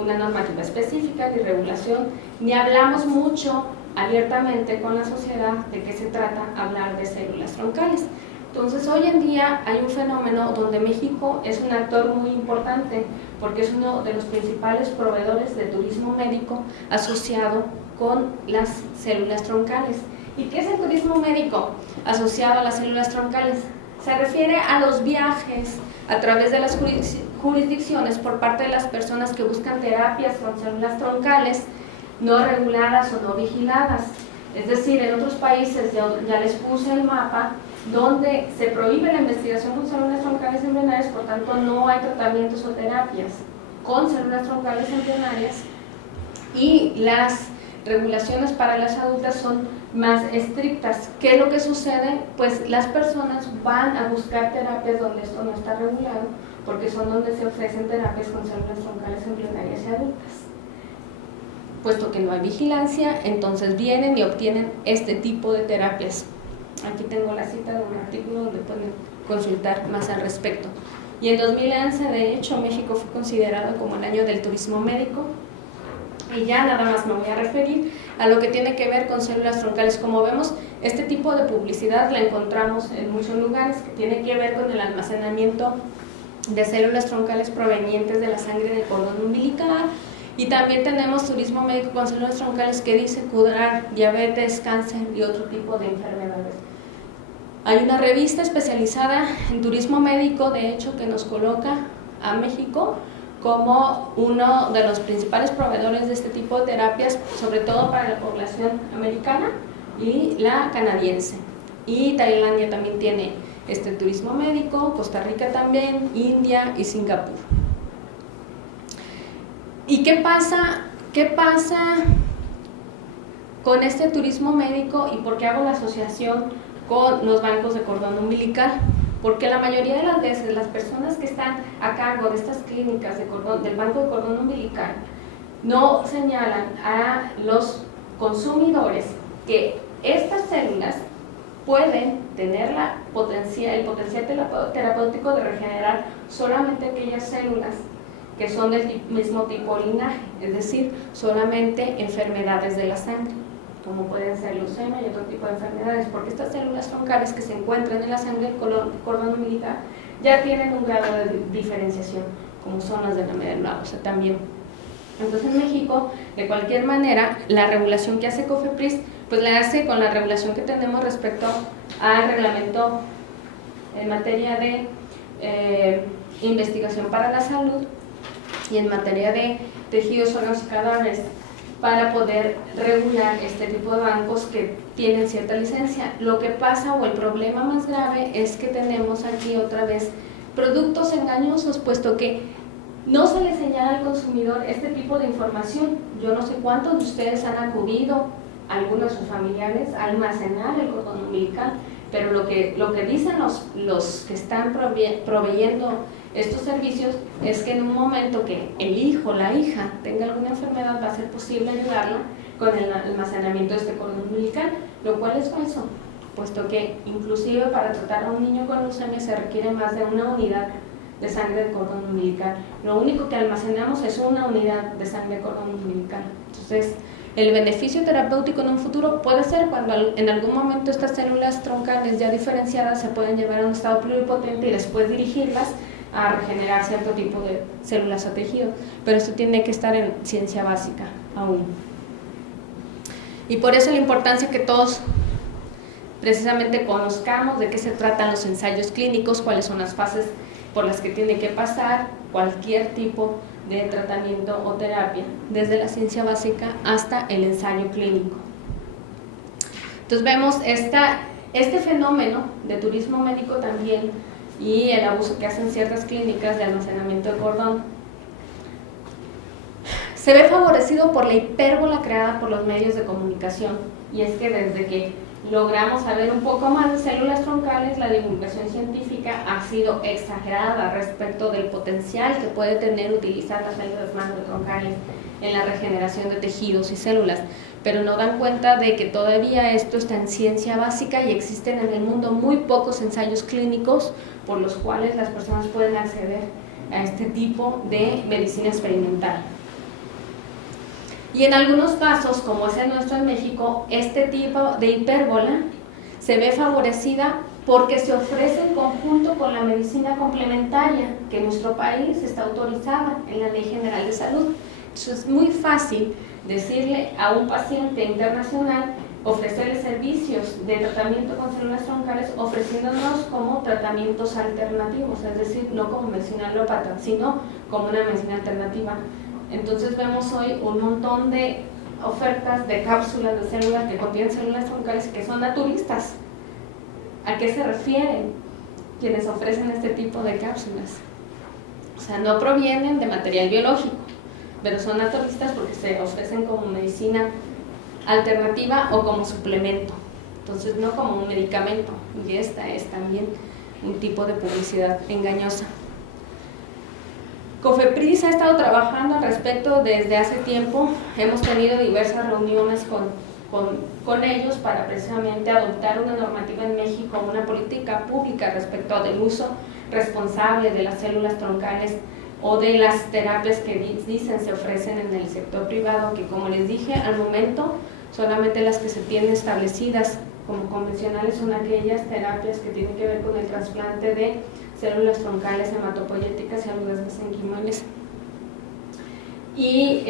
una normativa específica ni regulación, ni hablamos mucho abiertamente con la sociedad de qué se trata hablar de células troncales. Entonces, hoy en día hay un fenómeno donde México es un actor muy importante porque es uno de los principales proveedores de turismo médico asociado con las células troncales. ¿Y qué es el turismo médico asociado a las células troncales? Se refiere a los viajes a través de las jurisdicciones por parte de las personas que buscan terapias con células troncales no reguladas o no vigiladas. Es decir, en otros países, ya les puse el mapa, donde se prohíbe la investigación con células troncales embrionarias, por tanto no hay tratamientos o terapias con células troncales embrionarias, y las regulaciones para las adultas son más estrictas. ¿Qué es lo que sucede? Pues las personas van a buscar terapias donde esto no está regulado, porque son donde se ofrecen terapias con células troncales embrionarias y adultas. Puesto que no hay vigilancia, entonces vienen y obtienen este tipo de terapias. Aquí tengo la cita de un artículo donde pueden consultar más al respecto. Y en 2011, de hecho, México fue considerado como el año del turismo médico. Y ya nada más me voy a referir a lo que tiene que ver con células troncales. Como vemos, este tipo de publicidad la encontramos en muchos lugares, que tiene que ver con el almacenamiento de células troncales provenientes de la sangre del cordón umbilical. Y también tenemos turismo médico con células troncales que dice curar diabetes, cáncer y otro tipo de enfermedades. Hay una revista especializada en turismo médico, de hecho, que nos coloca a México como uno de los principales proveedores de este tipo de terapias, sobre todo para la población americana y la canadiense. Y Tailandia también tiene este turismo médico, Costa Rica también, India y Singapur. ¿Y qué pasa con este turismo médico y por qué hago la asociación con los bancos de cordón umbilical? Porque la mayoría de las veces las personas que están a cargo de estas clínicas del banco de cordón umbilical no señalan a los consumidores que estas células pueden tener el potencial terapéutico de regenerar solamente aquellas células que son del mismo tipo linaje, es decir, solamente enfermedades de la sangre, como pueden ser leucemia y otro tipo de enfermedades, porque estas células troncales que se encuentran en la sangre del cordón umbilical ya tienen un grado de diferenciación, como son las de la médula ósea también. Entonces, en México, de cualquier manera, la regulación que hace COFEPRIS, pues la hace con la regulación que tenemos respecto al reglamento en materia de investigación para la salud y en materia de tejidos, órganos y cadáveres, para poder regular este tipo de bancos que tienen cierta licencia. Lo que pasa, o el problema más grave, es que tenemos aquí otra vez productos engañosos, puesto que no se le señala al consumidor este tipo de información. Yo no sé cuántos de ustedes han acudido, algunos de sus familiares, a almacenar el cordón umbilical, pero lo que dicen los que están proveyendo estos servicios es que en un momento que el hijo o la hija tenga alguna enfermedad, va a ser posible ayudarla con el almacenamiento de este cordón umbilical, lo cual es falso, puesto que inclusive para tratar a un niño con leucemia se requiere más de una unidad de sangre de cordón umbilical. Lo único que almacenamos es una unidad de sangre de cordón umbilical. Entonces, el beneficio terapéutico en un futuro puede ser cuando en algún momento estas células troncales ya diferenciadas se pueden llevar a un estado pluripotente y después dirigirlas a regenerar cierto tipo de células o tejidos, pero esto tiene que estar en ciencia básica aún. Y por eso la importancia que todos precisamente conozcamos de qué se tratan los ensayos clínicos, cuáles son las fases por las que tiene que pasar cualquier tipo de tratamiento o terapia, desde la ciencia básica hasta el ensayo clínico. Entonces vemos este fenómeno de turismo médico también y el abuso que hacen ciertas clínicas de almacenamiento de cordón. Se ve favorecido por la hipérbola creada por los medios de comunicación, y es que desde que logramos saber un poco más de células troncales, la divulgación científica ha sido exagerada respecto del potencial que puede tener utilizar las células madre troncales en la regeneración de tejidos y células, pero no dan cuenta de que todavía esto está en ciencia básica y existen en el mundo muy pocos ensayos clínicos por los cuales las personas pueden acceder a este tipo de medicina experimental. Y en algunos casos, como es el nuestro en México, este tipo de hipérbola se ve favorecida porque se ofrece en conjunto con la medicina complementaria, que en nuestro país está autorizada en la Ley General de Salud. Entonces es muy fácil decirle a un paciente internacional, ofrecerle servicios de tratamiento con células troncales, ofreciéndonos como tratamientos alternativos, es decir, no como medicina alópata, sino como una medicina alternativa. Entonces vemos hoy un montón de ofertas de cápsulas de células que contienen células troncales que son naturistas. ¿A qué se refieren quienes ofrecen este tipo de cápsulas? O sea, no provienen de material biológico, pero son naturistas porque se ofrecen como medicina alternativa o como suplemento, entonces no como un medicamento, y esta es también un tipo de publicidad engañosa. COFEPRIS ha estado trabajando al respecto desde hace tiempo, hemos tenido diversas reuniones con ellos para precisamente adoptar una normativa en México, una política pública respecto del uso responsable de las células troncales o de las terapias que dicen se ofrecen en el sector privado, que como les dije, al momento solamente las que se tienen establecidas como convencionales son aquellas terapias que tienen que ver con el trasplante de células troncales hematopoyéticas y algunas mesenquimales. Y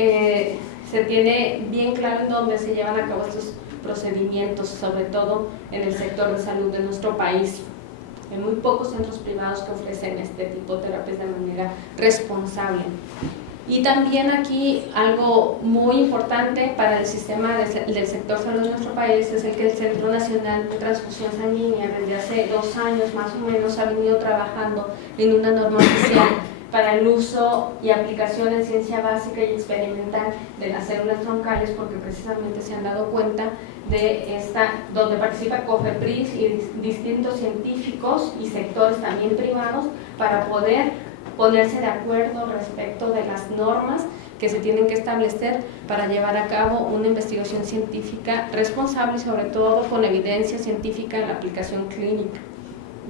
se tiene bien claro en dónde se llevan a cabo estos procedimientos, sobre todo en el sector de salud de nuestro país. Hay muy pocos centros privados que ofrecen este tipo de terapias de manera responsable. Y también aquí algo muy importante para el sistema del sector salud de nuestro país es el que el Centro Nacional de Transfusión Sanguínea desde hace 2 años más o menos ha venido trabajando en una norma oficial para el uso y aplicación en ciencia básica y experimental de las células troncales, porque precisamente se han dado cuenta de esta, donde participa COFEPRIS y distintos científicos y sectores también privados, para poder ponerse de acuerdo respecto de las normas que se tienen que establecer para llevar a cabo una investigación científica responsable y sobre todo con evidencia científica en la aplicación clínica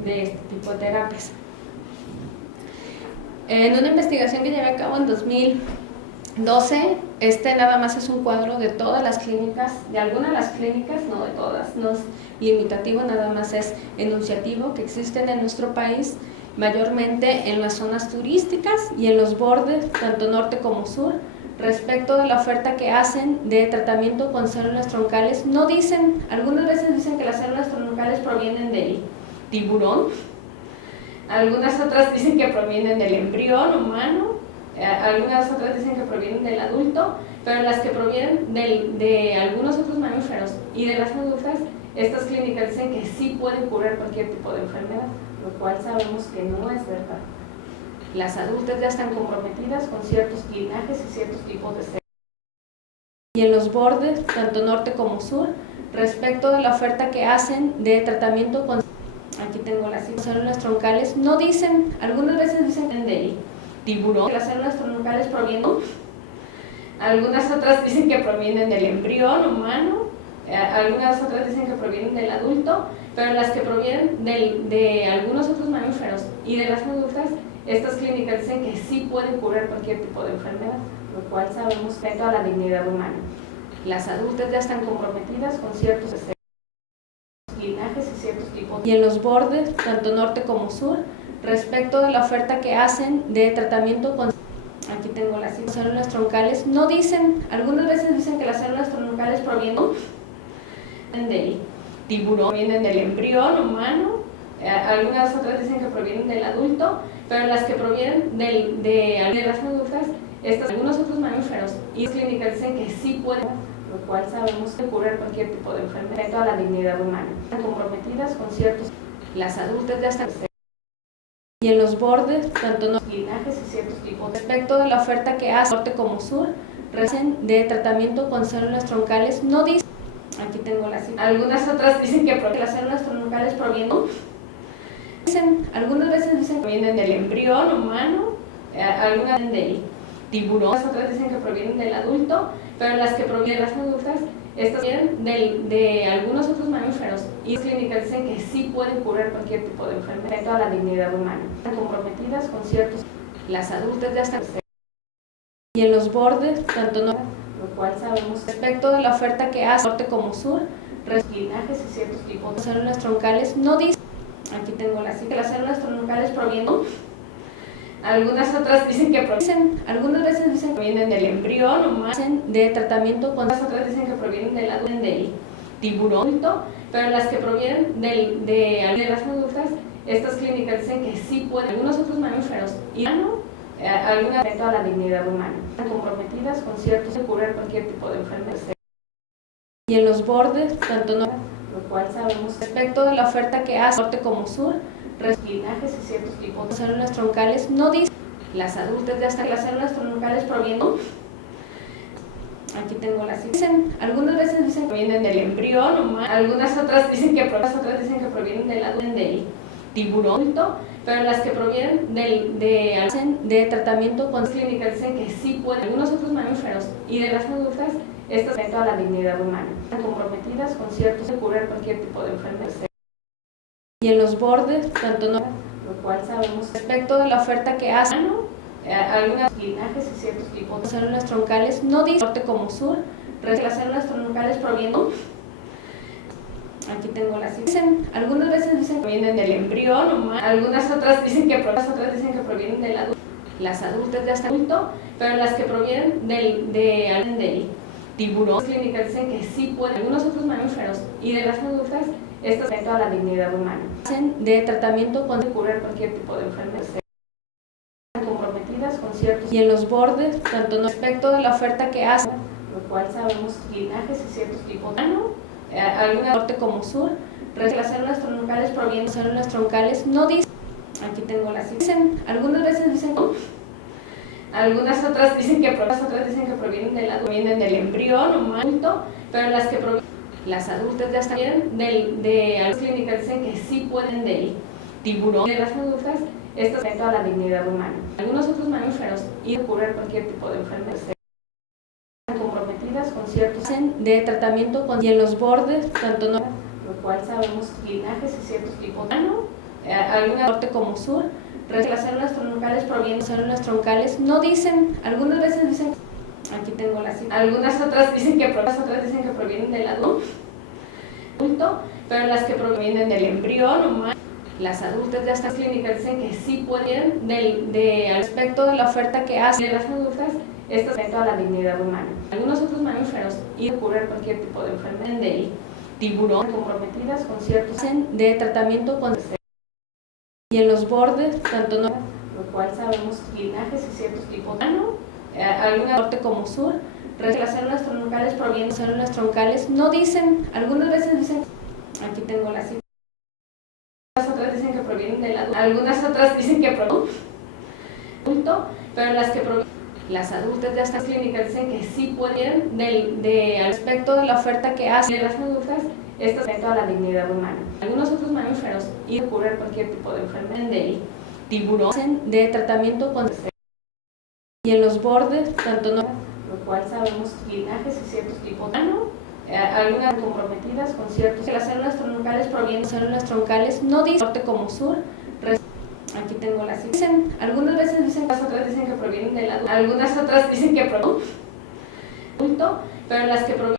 de este tipo de terapias. En una investigación que llevé a cabo en 2012, este nada más es un cuadro de todas las clínicas, de algunas de las clínicas, no de todas, no es limitativo, nada más es enunciativo, que existen en nuestro país, mayormente en las zonas turísticas y en los bordes, tanto norte como sur, respecto de la oferta que hacen de tratamiento con células troncales. No dicen, algunas veces dicen que las células troncales provienen del tiburón, algunas otras dicen que provienen del embrión humano, algunas otras dicen que provienen del adulto, pero las que provienen de algunos otros mamíferos y de las adultas, estas clínicas dicen que sí pueden curar cualquier tipo de enfermedad, lo cual sabemos que no es verdad. Las adultas ya están comprometidas con ciertos linajes y ciertos tipos de células. Y en los bordes, tanto norte como sur, respecto de la oferta que hacen de tratamiento con... Aquí tengo las células troncales, no dicen, algunas veces dicen que del tiburón, que las células troncales provienen, algunas otras dicen que provienen del embrión humano, algunas otras dicen que provienen del adulto, pero las que provienen de algunos otros mamíferos y de las adultas, estas clínicas dicen que sí pueden curar cualquier tipo de enfermedad, lo cual sabemos que toda la dignidad humana. Las adultas ya están comprometidas con ciertos linajes y ciertos tipos. Y en los bordes, tanto norte como sur, respecto de la oferta que hacen de tratamiento con... Aquí tengo las células troncales, no dicen, algunas veces dicen que las células troncales provienen del tiburón, provienen del embrión humano, algunas otras dicen que provienen del adulto, pero las que provienen de las adultas, algunos otros mamíferos y las clínicas dicen que sí pueden, lo cual sabemos que curar cualquier tipo de enfermedad, toda la dignidad humana. Están comprometidas con ciertos, las adultas ya están... Y en los bordes, tanto los linajes y ciertos tipos. Respecto de la oferta que hace norte como sur, hacen de tratamiento con células troncales, no dicen, aquí tengo las, algunas otras dicen que las células troncales provienen, algunas veces dicen que provienen del embrión humano, algunas del tiburón, las otras dicen que provienen del adulto, pero las que provienen de las adultas, estas vienen de algunos otros mamíferos y las clínicas dicen que sí pueden curar cualquier tipo de enfermedad, toda la dignidad humana. Están comprometidas con ciertos, las adultas ya están... Y en los bordes, tanto no, lo cual sabemos respecto de la oferta que hace norte como sur, linajes y ciertos tipos de células troncales, no dicen, Aquí tengo las cifras. Las células troncales provienen, algunas otras dicen que provienen, algunas veces dicen que provienen del embrión o más de tratamiento, con las otras dicen que provienen del tiburón, pero las que provienen de las adultas, estas clínicas dicen que sí pueden, algunos otros mamíferos y algún evento a la dignidad humana, están comprometidas con ciertos de curar cualquier tipo de enfermedad. Y en los bordes, tanto no, lo cual sabemos respecto de la oferta que hace norte como sur, linajes y ciertos tipos de células troncales, no dicen las adultas de hasta las células troncales provienen, aquí tengo las cifras, algunas veces dicen que provienen del embrión o más, algunas otras dicen que provienen del tiburón, pero las que provienen de tratamiento con clínicas dicen que sí pueden, algunos otros mamíferos y de las adultas, estas evento a la dignidad humana, están comprometidas con ciertos de curar cualquier tipo de enfermedad. Y en los bordes, tanto no, lo cual sabemos respecto de la oferta que hace, algunos linajes y ciertos tipos de células troncales, no dicen norte como sur, las células troncales provienen, aquí tengo las cifras, algunas veces dicen que provienen del embrión o más, algunas otras dicen que provienen del adulto, las adultas de hasta adulto, pero las que provienen del tiburón, clínicas dicen que sí pueden, algunos otros mamíferos y de las adultas, estas evento a la dignidad humana, de tratamiento con curar cualquier tipo de enfermedad, están comprometidas con ciertos, y en los bordes, tanto no respecto de la oferta que hace, lo cual sabemos linajes y ciertos tipos de alguna norte como sur, las células troncales provienen, células troncales no dicen, aquí tengo las cifras, algunas veces dicen algunas otras dicen que provienen del embrión o más, pero las que provienen, las adultas ya están bien, las clínicas dicen que sí pueden del tiburón, de las adultas, estas evento a la dignidad humana. Algunos otros mamíferos y curar cualquier tipo de enfermedad, están comprometidas con ciertos de tratamiento con, y en los bordes, tanto no, lo cual sabemos linajes y ciertos tipos de alguna norte como sur, las células troncales provienen, células troncales no dicen, algunas veces dicen, aquí tengo las cifras, algunas otras dicen que provienen del adulto, pero las que provienen del embrión o más, las adultas de estas clínicas dicen que sí pueden, al respecto de la oferta que hace de las adultas, estas evento a la dignidad humana. Algunos otros mamíferos y curar cualquier tipo de enfermedad del tiburón, comprometidas con ciertos de tratamiento con, y en los bordes, tanto no, lo cual sabemos linajes y ciertos tipos de alguna norte como sur, las células troncales provienen, células troncales no dicen, algunas veces dicen, aquí tengo las cifras, otras dicen que provienen del adulto, algunas otras dicen que provienen del adulto, pero las que provienen, las adultas de estas clínicas dicen que sí pueden, al respecto de la oferta que hace de las adultas, estas evento a la dignidad humana. Algunos otros mamíferos y curar cualquier tipo de enfermedad del tiburón, de tratamiento con, y en los bordes, tanto no, lo cual sabemos linajes y ciertos tipos de algunas comprometidas con ciertos, las células troncales provienen, células troncales no dicen norte como sur, aquí tengo las cifras, algunas veces dicen, las otras dicen que provienen del adulto, algunas otras dicen que provienen del adulto, pero las que provienen,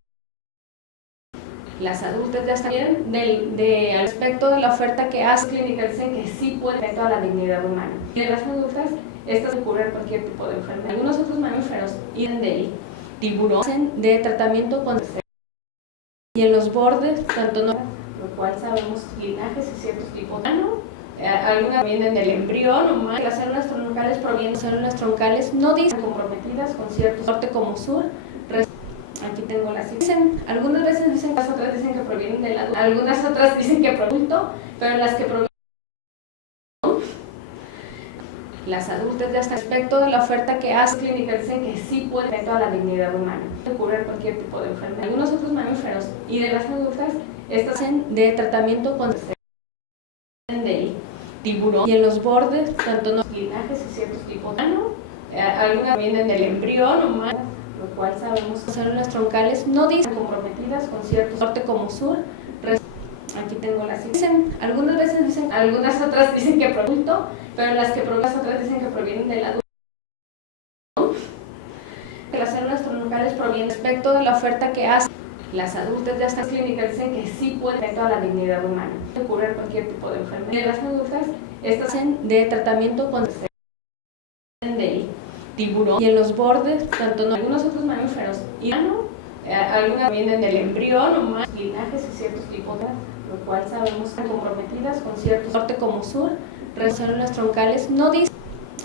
las adultas ya están bien, al respecto de la oferta que hace clínicas dicen que sí pueden evento a la dignidad humana. Y de las adultas, estas curar cualquier tipo de enfermedad. Algunos otros mamíferos y del tiburón de tratamiento con, y en los bordes, tanto no, lo cual sabemos linajes y ciertos tipos de algunas vienen del embrión o más, las células troncales provienen, células troncales no dicen, comprometidas con ciertos norte como sur, aquí tengo las cifras, algunas veces dicen, las otras dicen que provienen del adulto, algunas otras dicen que provienen del adulto, pero las que provienen, las adultas de hasta respecto de la oferta que hace clínicas dicen que sí pueden evento a la dignidad humana, curar cualquier tipo de enfermedad. Algunos otros mamíferos y de las adultas, estas de tratamiento con del tiburón, y en los bordes, tanto no, linajes y ciertos tipos de algunas vienen del embrión o más, lo cual sabemos células troncales no dicen, comprometidas con ciertos norte como sur, aquí tengo las cifras, algunas veces dicen, algunas otras dicen que provienen, pero las que provienen, las otras dicen que provienen del adulto, las células troncales provienen respecto de la oferta que hace, Las adultas de estas clínicas dicen que sí pueden toda la dignidad humana, curar cualquier tipo de enfermedad. En las adultas, estas hacen de tratamiento con del tiburón y en los bordes, tanto en algunos otros mamíferos y algunas vienen del embrión o más linajes y ciertos tipos de, lo cual sabemos que están comprometidas con ciertos norte como sur, células troncales no dicen.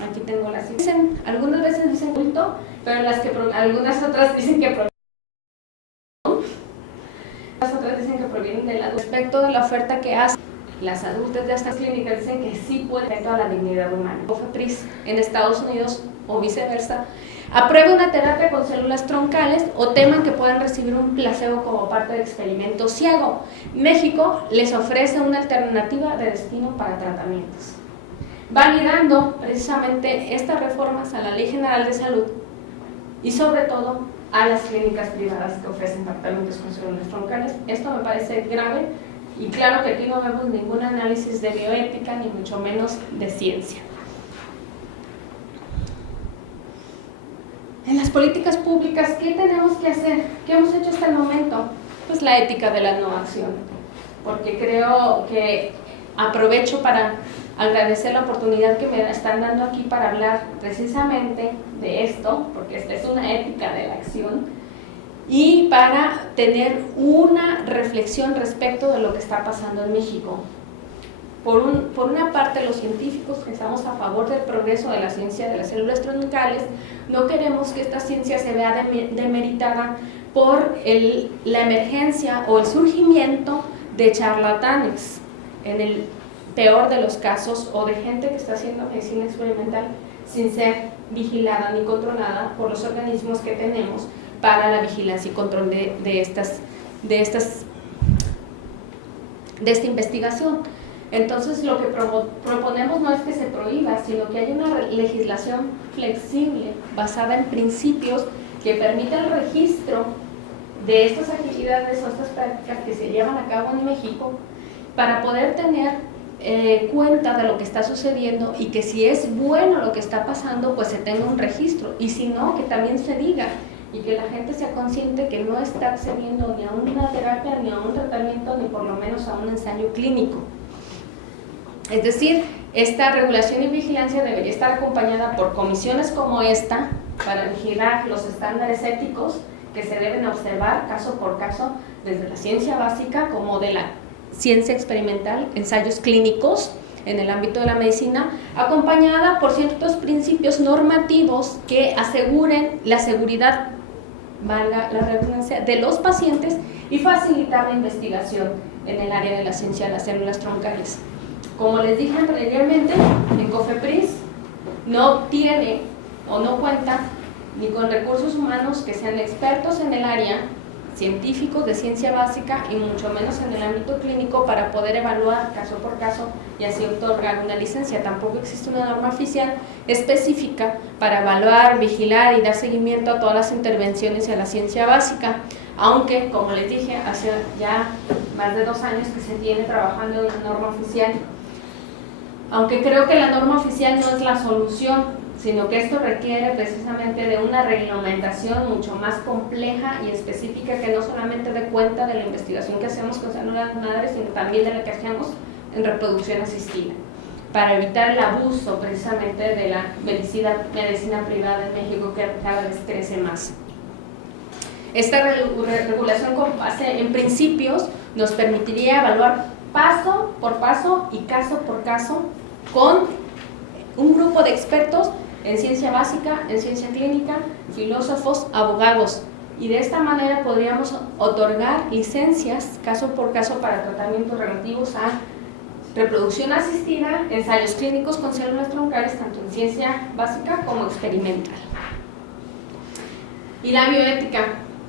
Aquí tengo las dicen, algunas veces dicen culto, pero algunas otras dicen que provienen de la respecto de la oferta que hacen las adultas de estas clínicas dicen que sí pueden toda la dignidad humana. COFEPRIS en Estados Unidos o viceversa apruebe una terapia con células troncales o teman que puedan recibir un placebo como parte del experimento ciego. México les ofrece una alternativa de destino para tratamientos, validando precisamente estas reformas a la Ley General de Salud y sobre todo a las clínicas privadas que ofrecen tratamientos con células troncales. Esto me parece grave y claro que aquí no vemos ningún análisis de bioética ni mucho menos de ciencia. En las políticas públicas, ¿qué tenemos que hacer? ¿Qué hemos hecho hasta el momento? Pues la ética de la no acción, porque creo que aprovecho para agradecer la oportunidad que me están dando aquí para hablar precisamente de esto, porque esta es una ética de la acción, y para tener una reflexión respecto de lo que está pasando en México. Por una parte, los científicos que estamos a favor del progreso de la ciencia de las células troncales, no queremos que esta ciencia se vea demeritada por la emergencia o el surgimiento de charlatanes, en el peor de los casos, o de gente que está haciendo medicina experimental sin ser vigilada ni controlada por los organismos que tenemos para la vigilancia y control de esta investigación. Entonces, lo que proponemos no es que se prohíba, sino que haya una legislación flexible, basada en principios que permita el registro de estas actividades o estas prácticas que se llevan a cabo en México, para poder tener cuenta de lo que está sucediendo y que si es bueno lo que está pasando, pues se tenga un registro, y si no, que también se diga, y que la gente sea consciente que no está accediendo ni a una terapia, ni a un tratamiento, ni por lo menos a un ensayo clínico. Es decir, esta regulación y vigilancia debería estar acompañada por comisiones como esta para vigilar los estándares éticos que se deben observar caso por caso, desde la ciencia básica como de la ciencia experimental, ensayos clínicos en el ámbito de la medicina, acompañada por ciertos principios normativos que aseguren la seguridad, valga la redundancia, de los pacientes y facilitar la investigación en el área de la ciencia de las células troncales. Como les dije anteriormente, en COFEPRIS no tiene o no cuenta ni con recursos humanos que sean expertos en el área, científicos de ciencia básica y mucho menos en el ámbito clínico para poder evaluar caso por caso y así otorgar una licencia. Tampoco existe una norma oficial específica para evaluar, vigilar y dar seguimiento a todas las intervenciones y a la ciencia básica, aunque, como les dije, hace ya más de 2 años que se tiene trabajando en una norma oficial. Aunque creo que la norma oficial no es la solución, sino que esto requiere precisamente de una reglamentación mucho más compleja y específica, que no solamente dé cuenta de la investigación que hacemos con células madres, sino también de la que hacemos en reproducción asistida, para evitar el abuso precisamente de la medicina privada en México, que cada vez crece más. Esta regulación con base en principios nos permitiría evaluar paso por paso y caso por caso con un grupo de expertos en ciencia básica, en ciencia clínica, filósofos, abogados, y de esta manera podríamos otorgar licencias caso por caso para tratamientos relativos a reproducción asistida, ensayos clínicos con células troncales, tanto en ciencia básica como experimental. ¿Y la bioética?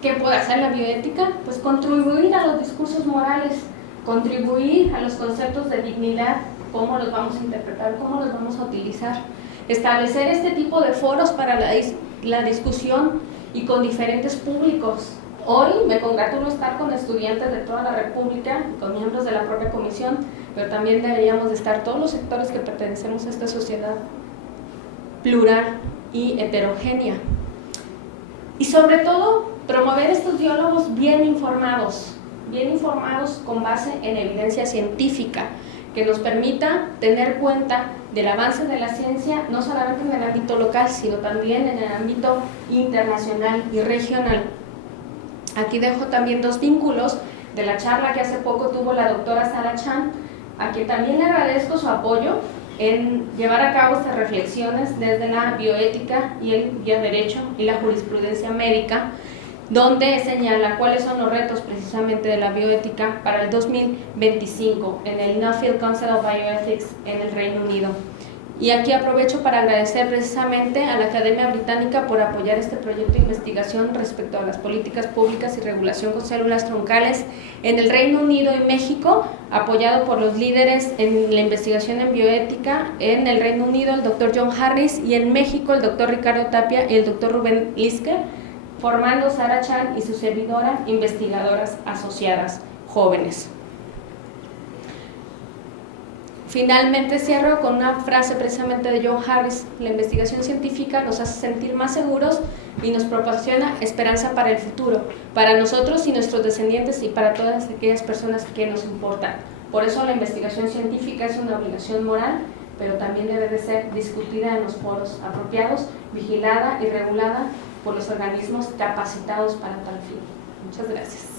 ¿Qué puede hacer la bioética? Pues contribuir a los discursos morales, contribuir a los conceptos de dignidad, cómo los vamos a interpretar, cómo los vamos a utilizar, establecer este tipo de foros para la discusión y con diferentes públicos. Hoy me congratulo estar con estudiantes de toda la República, con miembros de la propia comisión, pero también deberíamos de estar todos los sectores que pertenecemos a esta sociedad plural y heterogénea. Y sobre todo, Promover estos diálogos bien informados con base en evidencia científica, que nos permita tener cuenta del avance de la ciencia, no solamente en el ámbito local, sino también en el ámbito internacional y regional. Aquí dejo también 2 vínculos de la charla que hace poco tuvo la doctora Sara Chan, a quien también le agradezco su apoyo en llevar a cabo estas reflexiones desde la bioética y el bioderecho y la jurisprudencia médica, donde señala cuáles son los retos precisamente de la bioética para el 2025 en el Nuffield Council of Bioethics en el Reino Unido. Y aquí aprovecho para agradecer precisamente a la Academia Británica por apoyar este proyecto de investigación respecto a las políticas públicas y regulación con células troncales en el Reino Unido y México, apoyado por los líderes en la investigación en bioética en el Reino Unido, el Dr. John Harris, y en México, el Dr. Ricardo Tapia y el Dr. Rubén Liske, formando Sara Chan y su servidora, investigadoras asociadas jóvenes. Finalmente cierro con una frase precisamente de John Harris: la investigación científica nos hace sentir más seguros y nos proporciona esperanza para el futuro, para nosotros y nuestros descendientes y para todas aquellas personas que nos importan. Por eso la investigación científica es una obligación moral, pero también debe de ser discutida en los foros apropiados, vigilada y regulada por los organismos capacitados para tal fin. Muchas gracias.